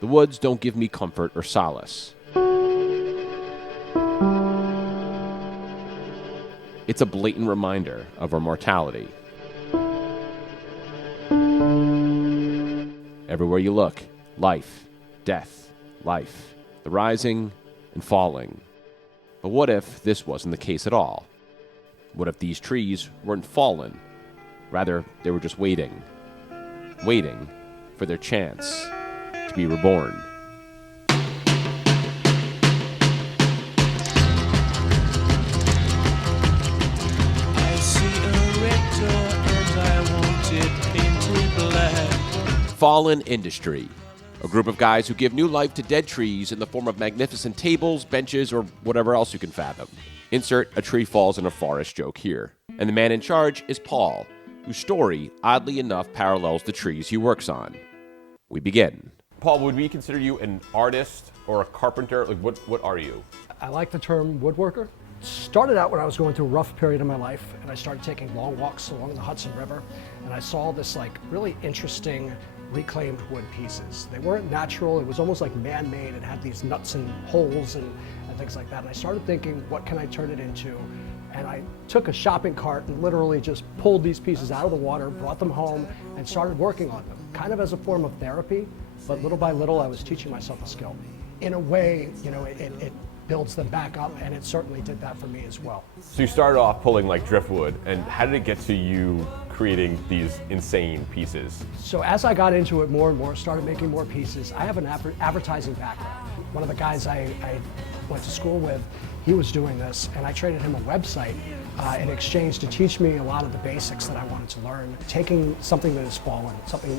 The woods don't give me comfort or solace. It's a blatant reminder of our mortality. Everywhere you look, life, death, life, the rising and falling. But what if this wasn't the case at all? What if these trees weren't fallen? Rather, they were just waiting for their chance to be reborn. I see a red door and I want it painted black. Fallen Industry, a group of guys who give new life to dead trees in the form of magnificent tables, benches, or whatever else you can fathom. Insert a tree falls in a forest joke here. And the man in charge is Paul, whose story, oddly enough, parallels the trees he works on. We begin. Paul, would we consider you an artist or a carpenter? Like, what are you? I like the term woodworker. Started out when I was going through a rough period in my life, and I started taking long walks along the Hudson River, and I saw this really interesting reclaimed wood pieces. They weren't natural, it was almost like man-made. It had these nuts and holes and things like that. And I started thinking, what can I turn it into? And I took a shopping cart and literally just pulled these pieces out of the water, brought them home, and started working on them, kind of as a form of therapy, but little by little I was teaching myself a skill. In a way, it builds them back up, and it certainly did that for me as well. So you started off pulling like driftwood, and how did it get to you creating these insane pieces? So as I got into it more and more, started making more pieces, I have an advertising background. One of the guys I went to school with, he was doing this, and I traded him a website in exchange to teach me a lot of the basics that I wanted to learn. Taking something that has fallen, something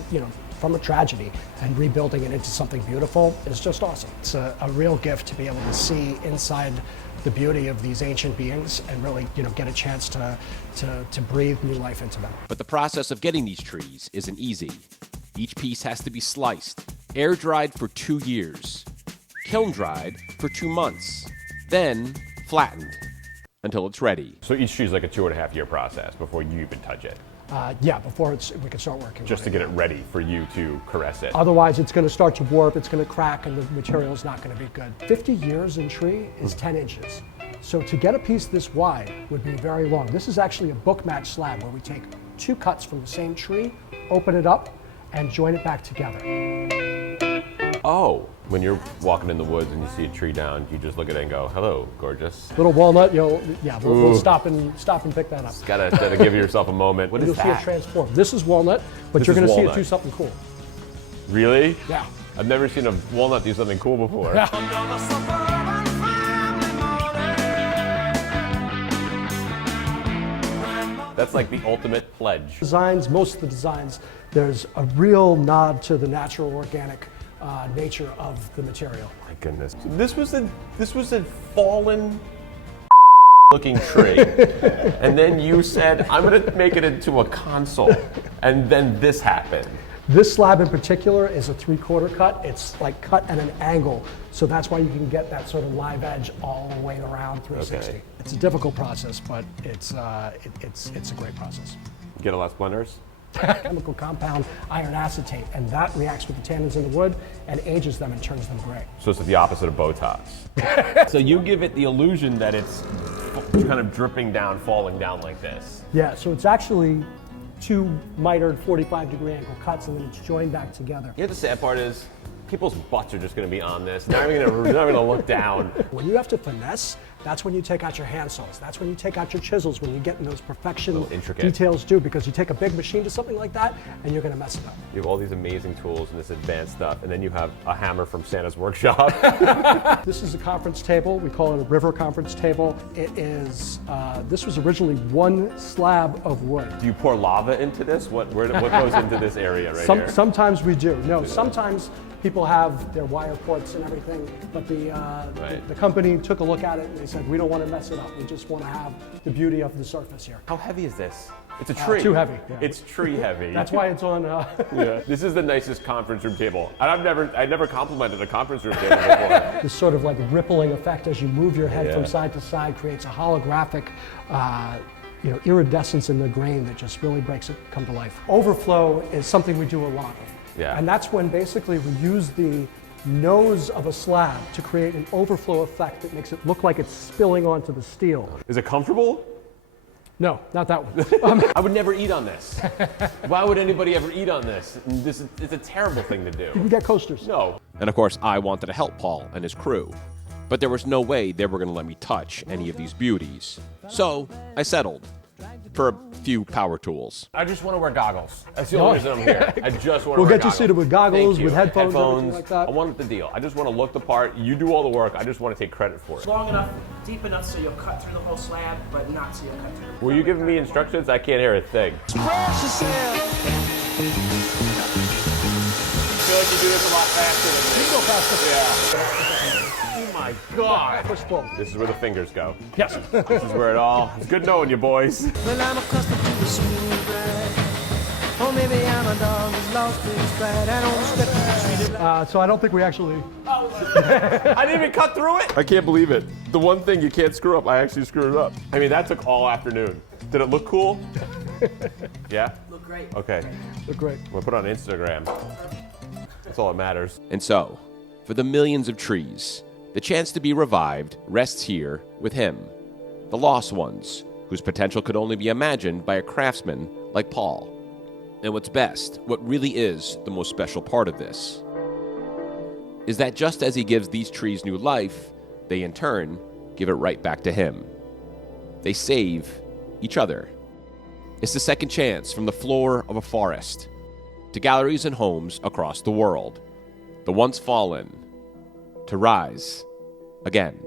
from a tragedy, and rebuilding it into something beautiful is just awesome. It's a real gift to be able to see inside the beauty of these ancient beings and really get a chance to breathe new life into them. But the process of getting these trees isn't easy. Each piece has to be sliced, air dried for 2 years, kiln dried for 2 months, then flattened until it's ready. So each tree is like a 2.5 year process before you even touch it. Before we can start working. Just to get it ready for you to caress it. Otherwise, it's going to start to warp, it's going to crack, and the material is not going to be good. 50 years in tree is 10 inches. So to get a piece this wide would be very long. This is actually a book match slab where we take 2 cuts from the same tree, open it up, and join it back together. Oh, when you're walking in the woods and you see a tree down, you just look at it and go, "Hello, gorgeous." Little walnut, we'll stop and pick that up. Gotta give yourself a moment. What is You'll that? see it transform. This is walnut, but you're going to see it do something cool. Really? Yeah. I've never seen a walnut do something cool before. That's like the ultimate pledge. Designs, most of the designs, there's a real nod to the natural, organic nature of the material. My goodness. This was a fallen looking tree. And then you said, I'm gonna make it into a console. And then this happened. This slab in particular is a 3/4 cut. It's like cut at an angle. So that's why you can get that sort of live edge all the way around 360. Okay. It's a difficult process, but it's a great process. You get a lot of splinters? Chemical compound iron acetate, and that reacts with the tannins in the wood and ages them and turns them gray. So it's the opposite of Botox. So you give it the illusion that it's kind of dripping down, falling down like this. Yeah, so it's actually 2 mitered 45-degree angle cuts, and then it's joined back together. You know, the sad part is people's butts are just going to be on this. They're not even going to look down. When you have to finesse, that's when you take out your hand saws. That's when you take out your chisels, when you get in those perfection details too, because you take a big machine to something like that, and you're going to mess it up. You have all these amazing tools and this advanced stuff, and then you have a hammer from Santa's workshop. This is a conference table. We call it a river conference table. It is, this was originally 1 slab of wood. Do you pour lava into this? What goes into this area right here? Sometimes we do. No, sometimes people have their wire ports and everything, but the company took a look at it and they said, we don't want to mess it up. We just want to have the beauty of the surface here. How heavy is this? It's a tree. Too heavy. Yeah. It's tree heavy. That's why it's on. Yeah. This is the nicest conference room table. I never complimented a conference room table before. This sort of like rippling effect as you move your head from side to side creates a holographic iridescence in the grain that just really makes it come to life. Overflow is something we do a lot of. Yeah. And that's when basically we use the nose of a slab to create an overflow effect that makes it look like it's spilling onto the steel. Is it comfortable? No, not that one. I would never eat on this. Why would anybody ever eat on this? It's a terrible thing to do. You can get coasters. No. And of course, I wanted to help Paul and his crew, but there was no way they were going to let me touch any of these beauties. So I settled for a few power tools. I just want to wear goggles. That's the only reason I'm here. I just want to wear We'll get goggles. you seated with goggles, Thank you. with headphones, everything like that. I want the deal. I just want to look the part. You do all the work. I just want to take credit for it. Long enough, deep enough so you'll cut through the whole slab, but not so you'll cut through. Were you giving me instructions? I can't hear a thing. I feel like you do this a lot faster than me. You go faster. Yeah. Oh my God. Push pull. This is where the fingers go. Yes. This is where it all. It's good knowing you, boys. Well, I'm accustomed to the smooth ride. Or maybe I'm a dog who's lost his pride. I don't step in the street. So I don't think we actually. I didn't even cut through it. I can't believe it. The one thing you can't screw up, I actually screwed it up. I mean, that took all afternoon. Did it look cool? Yeah? Look great. Okay. Look great. I'm gonna put it on Instagram. That's all that matters. And so, for the millions of trees, the chance to be revived rests here with him. The lost ones, whose potential could only be imagined by a craftsman like Paul. And what's best, what really is the most special part of this, is that just as he gives these trees new life, they in turn give it right back to him. They save each other. It's the second chance from the floor of a forest to galleries and homes across the world. The once fallen to rise again.